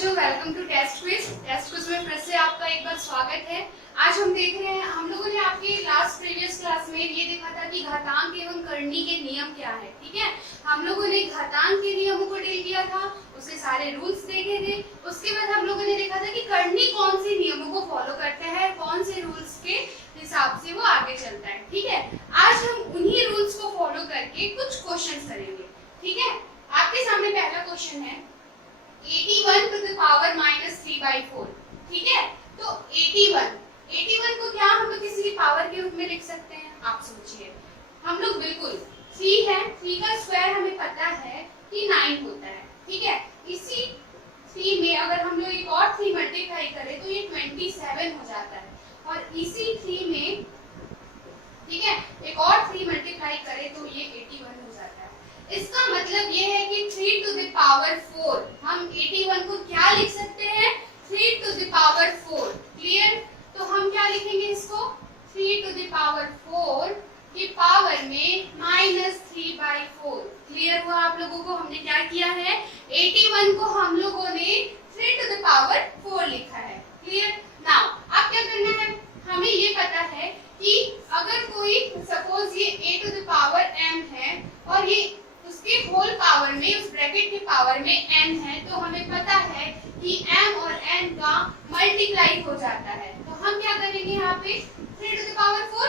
बच्चों, welcome to test quiz. Test quiz में फिर से आपका एक बार स्वागत है। आज हम देख रहे हैं, हम लोगों ने आपकी लास्ट प्रीवियस क्लास में ये देखा था कि घातांक एवं करनी के नियम क्या है। ठीक है, हम लोगों ने घातांक के नियमों को डील किया था, उसके सारे रूल्स देखे थे। उसके बाद हम लोगों ने देखा था कि करनी कौन से नियमों को फॉलो करता है, कौन से रूल्स के हिसाब से वो आगे चलता है। ठीक है, आज हम उन्हीं रूल्स को फॉलो करके कुछ क्वेश्चन करेंगे। ठीक है, आपके सामने पहला क्वेश्चन है 81 to the power minus 3/4। ठीक है, तो 81 को क्या हम लोग किसी पावर के रूप में लिख सकते हैं? आप सोचिए, हम लोग बिल्कुल 3 है, 3 का स्क्वायर हमें पता है कि 9 होता है। ठीक है, इसी 3 में अगर हम लोग एक और 3 मल्टीप्लाई करें तो ये 27 हो जाता है, और इसी 3 में, ठीक है, एक और 3 मल्टीप्लाई करें तो ये 81 हो जाता है। इसका मतलब ये है कि 3 to the power 4, हम 81 को क्या लिख सकते हैं? 3 to the power 4। क्लियर? तो हम क्या लिखेंगे इसको? 3 to the power 4 की पावर में -3/4। क्लियर हुआ आप लोगों को? हमने क्या किया है, 81 को हम लोगों ने 3 to the power 4 लिखा है। क्लियर? नाउ अब क्या करना है, हमें ये पता है कि अगर कोई सपोज ये a to the power m है और ये उसके होल पावर में, उस ब्रैकेट के पावर में n है, तो हमें पता है कि m और n का मल्टीप्लाई हो जाता है। तो हम क्या करेंगे यहाँ पे, 3 to the power 4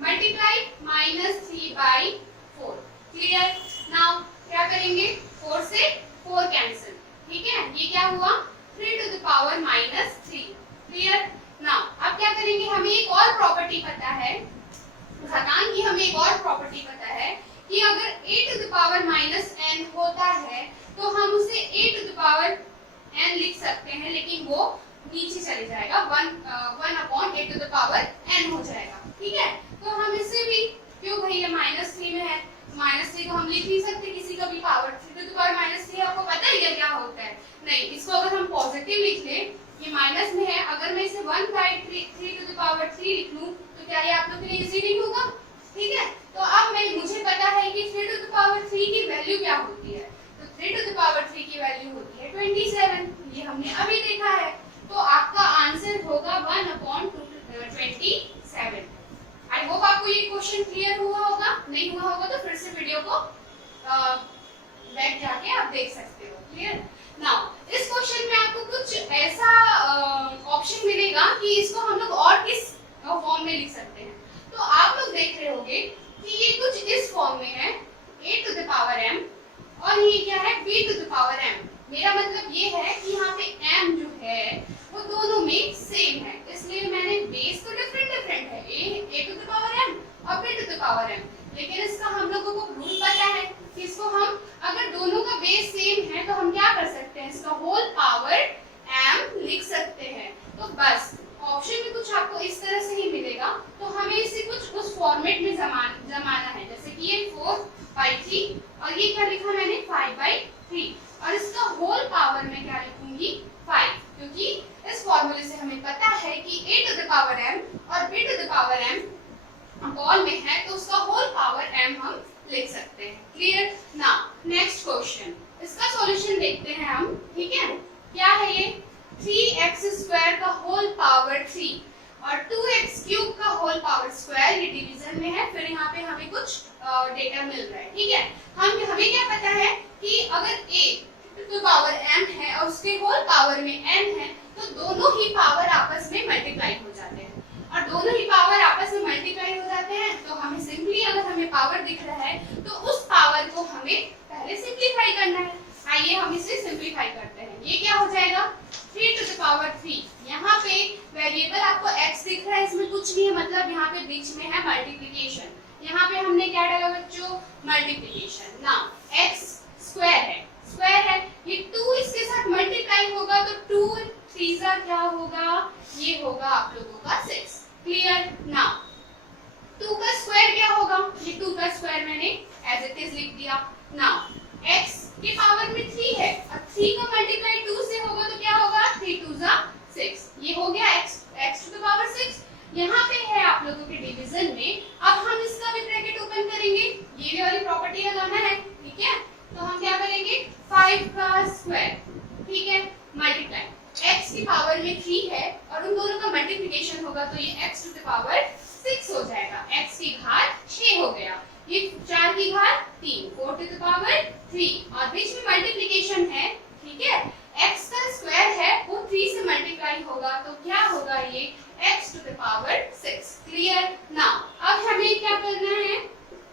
multiply -3/4। Clear? Now क्या करेंगे, 4 से 4 कैंसिल। ठीक है, ये क्या हुआ, 3 to the power -3। Clear? Now अब क्या करेंगे, हमें एक और प्रॉपर्टी पता है, घातांक की हमें एक और प्रॉपर्टी पता है कि अगर a to the power -n होता है तो हम उसे a to the power n लिख सकते हैं, लेकिन वो नीचे चले जाएगा, 1/a to the power n हो जाएगा। ठीक है, तो हम इसे भी, क्यों भाई ये -3 में है, -3 को हम लिख नहीं सकते किसी का भी पावर, 3 to the power -3 आपको पता है क्या होता है? नहीं, इसको अगर हम पॉजिटिव लिख ले, ये माइनस में है, अगर मैं इसे 1/3 to the power 3 लिख लूं तो क्या ये आप लोग के लिए इजी नहीं होगा? ठीक है, तो अब मुझे पता है कि 3 to the power 3 की वैल्यू क्या होती है, तो 3 to the power 3 की वैल्यू होती है 27। ये हमने अभी देखा है, तो आपका आंसर होगा 1/27। आई होप आपको ये क्वेश्चन क्लियर हुआ होगा। नहीं हुआ होगा तो फिर से वीडियो को बैक जाके आप देख सकते हो। क्लियर? नाउ इस क्वेश्चन में आपको कुछ ऐसा ऑप्शन मिलेगा कि इसको हम लोग और किस फॉर्म में लिख सकते हैं। तो आप लोग देख रहे होंगे कि ये कुछ इस फॉर्म में है, a to the power m, और ये क्या है, b to the power m। मेरा मतलब ये है कि यहाँ पे m जो है वो दोनों में सेम है, इसलिए मैंने बेस तो डिफरेंट है, a to the power m और b to the power m, लेकिन इसका हम लोगों को रूल पता है कि इसको हम, अगर दोनों का बेस सेम है तो हम क्या कर सकते हैं, इसका होल पावर m लिख सकते हैं। तो बस ऑप्शन में कुछ आपको इस तरह से ही मिलेगा, तो हमें इसे कुछ उस फॉर्मेट में जमाना है, जैसे कि ये 4/3 और ये क्या लिखा मैंने, 5/3, और इसका होल पावर में क्या लिखूंगी, 5, क्योंकि इस फॉर्मूले से हमें पता है कि a to the power m और b to the power m call में है, तो उसका होल पावर m हम लिख सकते हैं। क्लियर? नाउ नेक्स्ट क्वेश्चन, इसका सॉल्यूशन देखते हैं हम। ठीक है, क्या है ये, 3x² का होल पावर 3 और 2x³ का होल पावर स्क्वायर, ये डिवीजन में है, फिर यहाँ पे हमें कुछ डेटा मिल रहा है। ठीक है, हमें क्या पता है कि अगर a to पावर m है और उसके होल पावर में n है, तो दोनों ही पावर आपस में मल्टीप्लाई हो जाते हैं, और दोनों ही पावर आपस में मल्टीप्लाई हो जाते हैं, तो हमें सिंपली, अगर हमें पावर दिख रहा है तो उस पावर को हमें पहले सिंप्लीफाई करना है। आइए हम इसे सिंप्लीफाई करते हैं। ये क्या हो जाएगा, 3 to the power 3, यहाँ पे वेरिएबल आपको x दिख रहा है, इसमें कुछ नहीं है, मतलब यहाँ पे बीच में है मल्टीप्लिकेशन, यहाँ पे हमने क्या डाला बच्चों, मल्टीप्लिकेशन। नाउ x स्क्वायर है, ये 2 इसके साथ मल्टीप्लाई होगा तो 2 3 क्या होगा, ये होगा आप लोगों का 6। क्लियर? नाउ 2 का स्क्वायर क्या होगा, ये 2 का स्क्वायर मैंने एज इट इज लिख दिया। नाउ x के पावर में 3 है, और 3 का मल्टीप्लाई 2 से होगा तो क्या होगा, 3 2 6, ये हो गया x to the power 6। यहाँ पे है आप लोगों के डिवीजन में, अब हम इसका भी ब्रैकेट ओपन करेंगे, ये वाली प्रॉपर्टी लगाना है। ठीक है, तो हम क्या करेंगे, 5 का स्क्वायर। ठीक है, पावर में 3 है और उन दोनों का मल्टीप्लिकेशन होगा तो ये x टू द पावर 6 हो जाएगा, x की घात 6 हो गया, ये 4 की घात 3, 4 टू द पावर 3 और बीच में मल्टीप्लिकेशन है, ठीक है, x का स्क्वायर है वो 3 से मल्टीप्लाई होगा तो क्या होगा ये x to the power 6। Clear? Now अब हमें क्या करना है,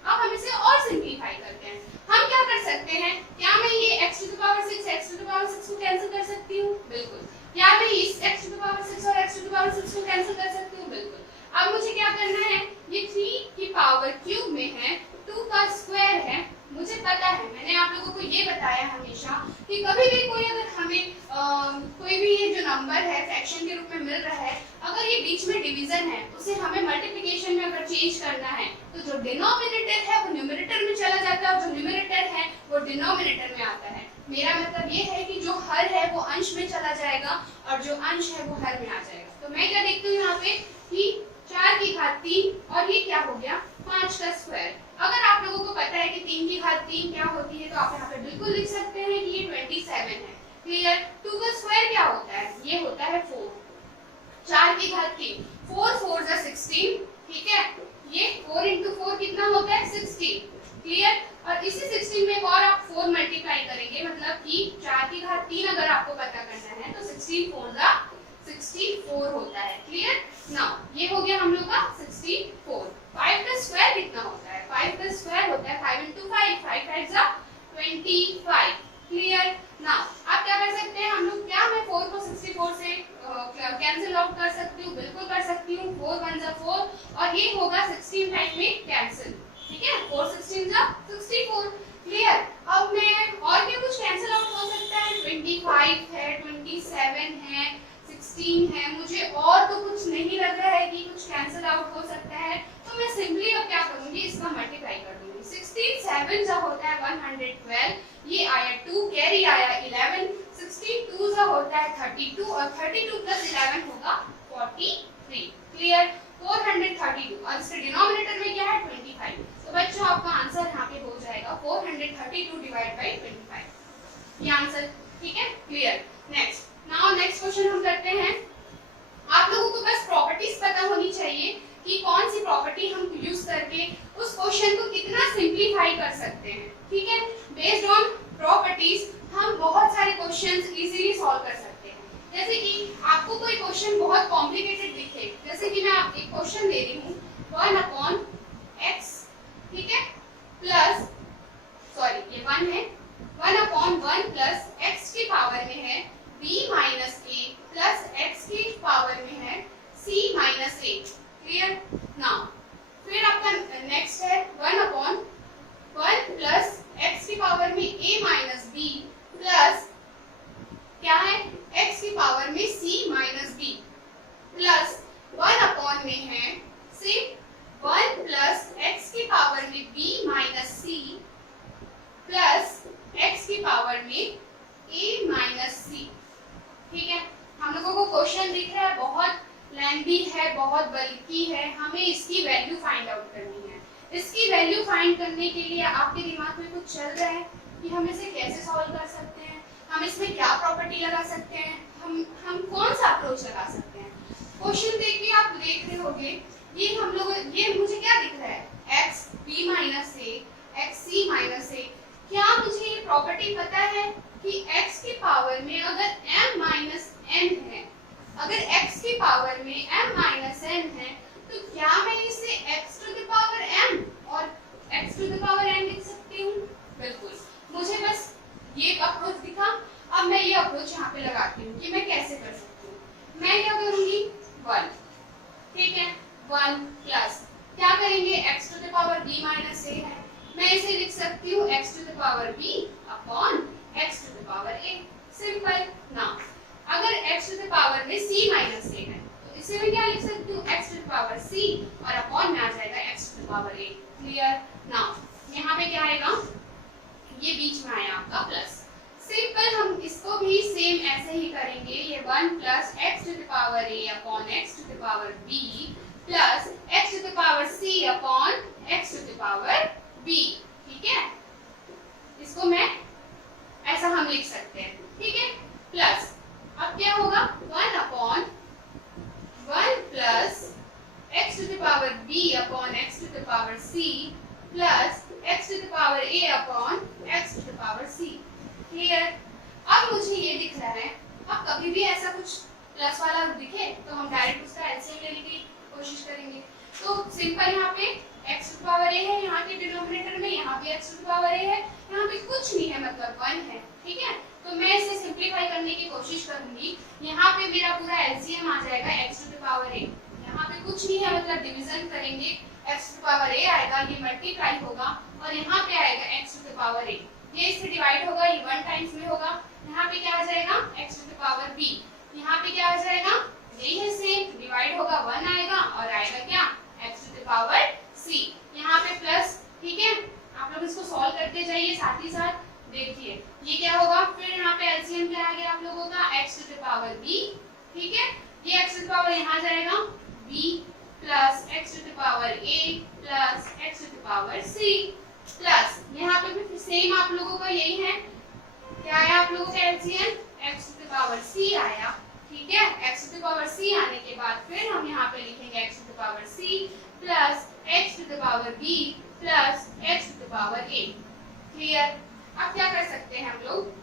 अब हम इसे और सिंपलीफाई करते हैं। हम क्या कर सकते हैं, क्या मैं ये x to the power 6 x to the power 6 को कैंसिल कर सकती हूँ? बिल्कुल। क्या मैं इस x टू द पावर 6 और x टू द पावर 6 को कैंसिल कर सकती हूँ? बिल्कुल। अब मुझे क्या करना है, ये 3 की पावर क्यूब में है, 2 का स्क्वायर है, मुझे पता है, मैंने आप लोगों को ये बताया हमेशा कि कभी भी कोई अगर हमें कोई भी ये जो नंबर है फ्रैक्शन के रूप में मिल रहा है, अगर ये बीच में डिवीजन है उसे हमें मल्टीप्लिकेशन में अगर चेंज करना है तो जो डिनोमिनेटर है वो न्यूमरेटर में चला जाता है और जो न्यूमरेटर है वो डिनोमिनेटर में आता है। मेरा मतलब ये है कि जो हर है वो अंश में चला जाएगा और जो अंश है वो हर में आ जाएगा। तो मैं क्या देखती हूँ यहाँ पे कि 4 की घात 3 और ये क्या हो गया 5 का स्क्वायर। अगर आप लोगों को पता है कि 3 की घात 3 क्या होती है तो आप यहाँ पे बिल्कुल लिख सकते हैं कि ये 27 है। क्लियर? 2 का स्क्वायर क्या होता है, ये होता है 4, 4 की घात 3, 4 4 जा 16, ठीक है, ये 4 into 4 कितना होता है 16। क्लियर? और इसी 16 में एक और आप 4 मल्टीप्लाई करेंगे, मतलब कि 4 की घात 3 अगर आपको पता करना है तो 16 4 जा 64 होता है। क्लियर? नाउ ये हो गया हम लोग का 64। 5 का स्क्वायर कितना होता है, 5 का स्क्वायर होता है 5 into 5, 5 5 जा 25। क्लियर? नाउ आप क्या कर सकते हैं, हम लोग क्या मैं 4 को 64 से कैंसिल आउट कर सकती हूँ? बिल्कुल कर सकती हूँ। 4 1 जा 4 और ये होगा 16 टाइम में कैंसिल, ठीक है, 4 16 जा 64। क्लियर? अब मैं और क्या कुछ कैंसिल आउट हो सकता है, 25 है, 27 है, 16 है, मुझे और तो कुछ नहीं लग रहा है कि कुछ कैंसिल आउट हो सकता है, तो मैं सिंपली अब क्या करूंगी, इसका मल्टीप्लाई कर दूंगी। 16 7 जा होता है 112, ये आया 2, कैरी आया 11, 16 2 जा होता है 32 और 32 प्लस 11 होगा 43। क्लियर? 432 और इसके डिनोमिनेटर में क्या है 25। तो बच्चों आपका आंसर यहाँ पे हो जाएगा 432 डिवाइड बाय 25, ये आंसर, ठीक है। Clear? Next, now next question हम करते हैं। आप लोगों को बस प्रॉपर्टीज पता होनी चाहिए कि कौन सी प्रॉपर्टी हम यूज करके उस क्वेश्चन को कितना सिंपलीफाई कर सकते हैं, ठीक है। बेस्ड ऑन प्रॉपर्टीज हम बहुत सारे क्वेश्चंस इजीली सॉल्व कर सकते हैं। जैसे कि आपको कोई क्वेश्चन बहुत कॉम्प्लिकेटेड दिखे, जैसे कि मैं आपको एक क्वेश्चन दे रही हूँ 1/x, ठीक है, प्लस सॉरी ये 1 है, 1/1 प्लस x की पावर में है b minus a plus x की पावर में है c minus a। Clear? Now फिर आपका नेक्स्ट है 1/1 प्लस x की पावर में a माइनस b प्लस क्या है x की पावर में c माइनस b प्लस 1/में है सिर्फ 1 प्लस x की पावर में b minus c plus x की पावर में a माइनस c। ठीक है, हम लोगों को क्वेश्चन दिख रहा है बहुत लेंथी है, बहुत बल्कि है, हमें इसकी वैल्यू फाइंड आउट करनी है। इसकी वैल्यू फाइंड करने के लिए आपके दिमाग में कुछ चल रहा है कि हम इसे कैसे सॉल्व कर सकते हैं, हम इसमें क्या प्रॉपर्टी लगा सकते हैं, हम कौन सा अप्रोच लगा सकते हैं। क्वेश्चन देख के आप देख रहे होंगे ये हम लोग, ये मुझे क्या दिख रहा है x b minus a x c minus a। क्या मुझे ये प्रॉपर्टी पता है कि x की पावर में अगर m माइनस n है, अगर x की पावर में m माइनस n है तो क्या मैं इसे x to the power m और x to the power n लिख सकती हूँ? बिल्कुल। मुझे बस ये अप्रोच दिखा, अब मैं ये अप्रोच यहाँ पे लगाती हूँ कि मैं कैसे कर सकती हूँ। मैं क्या करूंगी 1, ठीक है, 1 प्लस क्या करेंगे x to the power b minus a है, मैं इसे लिख सकती हूँ x to the power b upon x to the power a। Simple. Now अगर x टू द पावर में c माइनस a है तो इसे मैं क्या लिख सकती हूँ x to the power c और अपॉन में आ जाएगा x to the power a। Clear? Now यहाँ पे क्या आएगा, ये बीच में आया आपका प्लस। सिंपल, हम इसको भी सेम ऐसे ही करेंगे, ये 1 plus x to the power a upon x to the power b plus x to the power c upon x to the power b। ठीक है, इसको मैं ऐसा हम लिख सकते हैं, ठीक है। प्लस अब क्या होगा 1 power b upon x to the power c plus x to the power a upon x to the power c। Clear? अब मुझे ये दिख रहा है, अब कभी भी ऐसा कुछ प्लस वाला दिखे तो हम डायरेक्ट उसका एलसीएम लेने की कोशिश करेंगे। तो सिंपल यहाँ पे x to the power a है, यहाँ के डिनोमिनेटर में, यहाँ पे x to the power a है, यहाँ पे कुछ नहीं है मतलब 1 है। ठीक है, तो मैं इसे सिंपलीफाई करने की कोशिश करूंगी। यहाँ पे मेरा पूरा एलसीएम आ जाएगा x to the power a, यहाँ पे कुछ नहीं है मतलब डिवीजन करेंगे x to the power a आएगा, ये मल्टीप्लाई होगा और यहाँ पे आएगा x to the power a, ये इससे डिवाइड होगा, ये 1 टाइम्स में होगा। यहाँ पे क्या आ जाएगा x to the power b, यहाँ पे क्या आ जाएगा, यही है सेम, डिवाइड होगा 1 आएगा और आएगा क्या x to the power c, यहाँ पे प्लस। ठीक है, आप लोग इसको सॉल्व करते जाइए साथ ही साथ। देखिए ये क्या होगा, फिर यहाँ पे एलसीएम क्या आ गया आप लोगों का x to the power b। ठीक है, ये x टू द पावर यहाँ जाएगा b plus x to the power a plus x to the power c plus यहाँ पे भी सेम आप लोगों का यही है, क्या आया आप लोगों का LCM x to the power c आया। ठीक है, x to the power c आने के बाद फिर हम यहाँ पे लिखेंगे x to the power c plus x to the power b plus x to the power a। Clear? अब क्या कर सकते हैं हम लोग,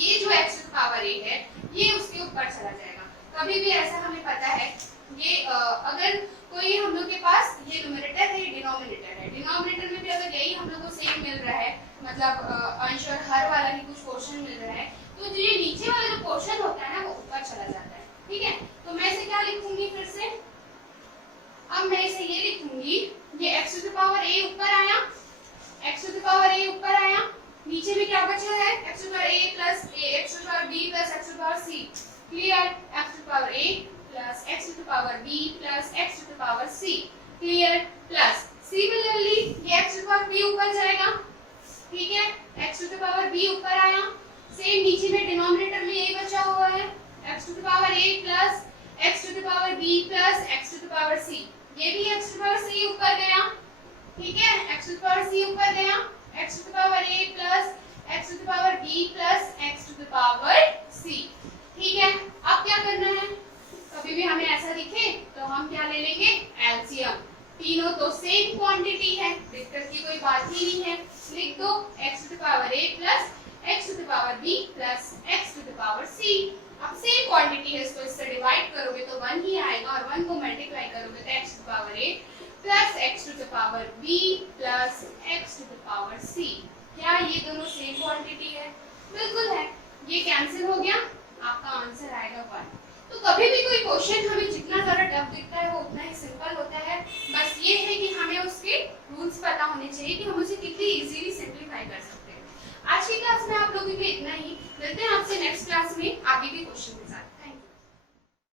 ये जो x to the power a है ये उसके ऊपर चला जाएगा। कभी भी ऐसा हमें पता है, ये अगर कोई हम लोग के पास ये न्यूमरेटर है, ये डिनोमिनेटर है, डिनोमिनेटर में भी अगर यही हम लोग को सेम मिल रहा है, मतलब अंश और हर वाला ही कुछ पोर्शन मिल रहा है, तो जो ये नीचे वाला जो पोर्शन होता है ना वो ऊपर चला जाता है। ठीक है, तो मैं इसे क्या लिखूंगी फिर से, अब मैं इसे ये लिखूंगी, ये x to the power a ऊपर आया, x to the power a ऊपर आया, नीचे में क्या बचा है x to the power a plus x to the power b plus x to the power c। Clear? x to the power a plus x to the power b plus x to the power c। Clear? Plus similarly ये x to the power b ऊपर जाएगा। ठीक है, x to the power b ऊपर आया, same नीचे में denominator में यही बचा हुआ है, x to the power a plus x to the power b plus x to the power c। ये भी x to the power c ऊपर गया। ठीक है, x to the power c ऊपर गया, x to the power a plus x to the power b plus x to the power c। ठीक है, अब क्या करना है, कभी भी हमें ऐसा दिखे तो हम क्या ले लेंगे, एलसीएम। तीनों तो सेम क्वांटिटी है, दिक्कत की कोई बात ही नहीं है, लिख दो x to the power a plus x to the power b plus x to the power c। अब सेम क्वांटिटी है, इसको इससे डिवाइड करोगे तो 1 ही आएगा और 1 को मल्टीप्लाई करोगे तो x to the power a plus x to the power b plus x to the power c। क्या ये दोनों सेम क्वांटिटी है? बिल्कुल है, ये कैंसिल हो गया, आपका आंसर आएगा 1। तो कभी भी कोई क्वेश्चन हमें जितना ज्यादा टफ दिखता है वो उतना ही सिंपल होता है, बस ये है कि हमें उसके रूल्स पता होने चाहिए कि हम उसे कितनी इजीली सिंपलीफाई कर सकते हैं। आज की क्लास में आप लोगों के लिए इतना ही, मिलते हैं आपसे नेक्स्ट क्लास में आगे के क्वेश्चन।